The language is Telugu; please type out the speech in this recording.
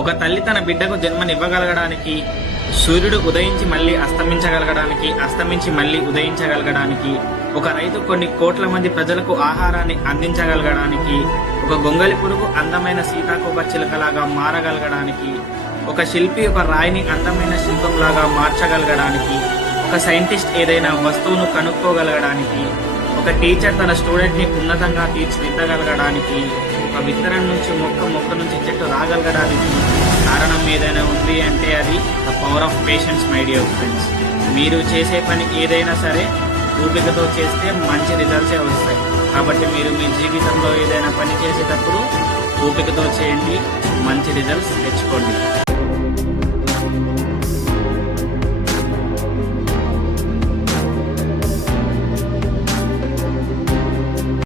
ఒక తల్లి తన బిడ్డకు జన్మనివ్వగలగడానికి, సూర్యుడు ఉదయించి మళ్ళీ అస్తమించగలగడానికి, అస్తమించి మళ్ళీ ఉదయించగలగడానికి, ఒక రైతు కొన్ని కోట్ల మంది ప్రజలకు ఆహారాన్ని అందించగలగడానికి, ఒక గొంగలి పురుగు అందమైన సీతాకోక చిలుకలాగా మారగలగడానికి, ఒక శిల్పి ఒక రాయిని అందమైన శిల్పంలాగా మార్చగలగడానికి, ఒక సైంటిస్ట్ ఏదైనా వస్తువును కనుక్కోగలగడానికి, ఒక టీచర్ తన స్టూడెంట్ ని ఉన్నతంగా తీర్చిదిద్దగలగడానికి, ఒక విత్తనం నుంచి మొక్క నుంచి చెట్టు రాగలగడానికి కారణం ఏదైనా ఉంది అంటే అది the power of patience, my dear friends. మీరు చేసే పని ఏదైనా సరే ఓపికతో చేస్తే మంచి రిజల్ట్సే వస్తాయి. కాబట్టి మీరు మీ జీవితంలో ఏదైనా పని చేసేటప్పుడు ఓపికతో చేయండి, మంచి రిజల్ట్స్ తెచ్చుకోండి.